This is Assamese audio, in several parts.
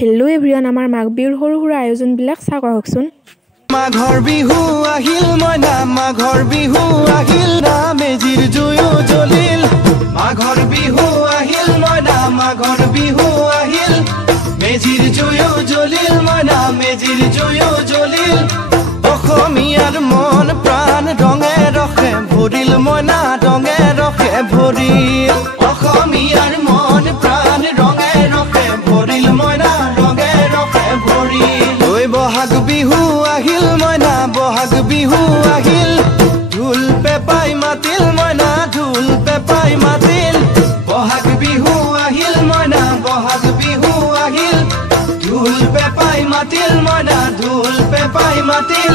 হেল্ল' এভৰিৱান, আমাৰ মাঘ বিহুৰ সৰু সুৰা আয়োজনবিলাক চাওক আহকচোন। মাঘৰ বিহু আহিল মইনা, মাঘৰ বিহু আহিল না, মেজিৰ জুয়ো জ্বলিল। মাঘৰ বিহু আহিল মইনা, মাঘৰ বিহু আহিল, মেজিৰ জুয়ো জ্বলিল মইনা, মেজিৰ জুয়ো জ্বলিল। অসমীয়াৰ মন প্ৰাণ ৰঙে ৰসে ভৰিল মইনা, ৰঙে ৰসে ভৰিল। অসমীয়াৰ মন প্ৰাণ ৰঙে ৰসে ভৰিল মইনা, ৰঙে ৰসে ভৰিল। ঐ বহাগ বিহু আহিল মইনা, বহাগ বিহু আহিল, ঢোল পেপাই মাতিল মইনা, ঢোল পেপাই মাতিল। বহাগ বিহু আহিল মইনা, বহাগ বিহু আহিল, ঢোল পেপাই মাতিল মইনা, ঢোল পেপাই মাতিল।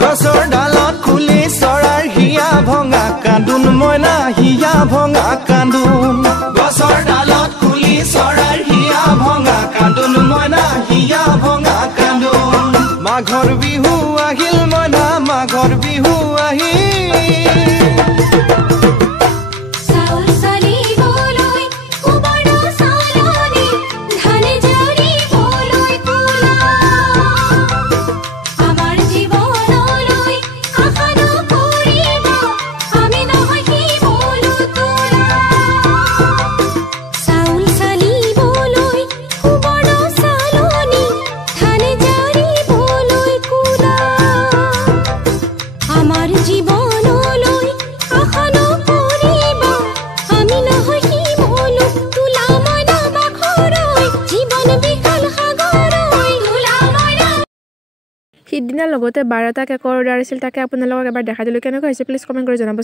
গছৰ ডালত খুলি চৰাৰ হিয়া ভঙা কান্দোন মইনা, হিয়া ভঙা কান্দোন। গছৰ ডালত খুলি চৰাৰ হিয়া ভঙা কান্দোন মইনা, হিয়া ভঙা কান্দোন। মাঘৰ বিহু আহিল মইনা, মাঘৰ বিহু আহিল। সিদিনা লগতে 12টা কেকৰ অৰ্ডাৰ আছিল, তাকে আপোনালোকক এবাৰ দেখাই দিলোঁ। কেনেকুৱা হৈছে প্লিজ কমেণ্ট কৰি জনাব।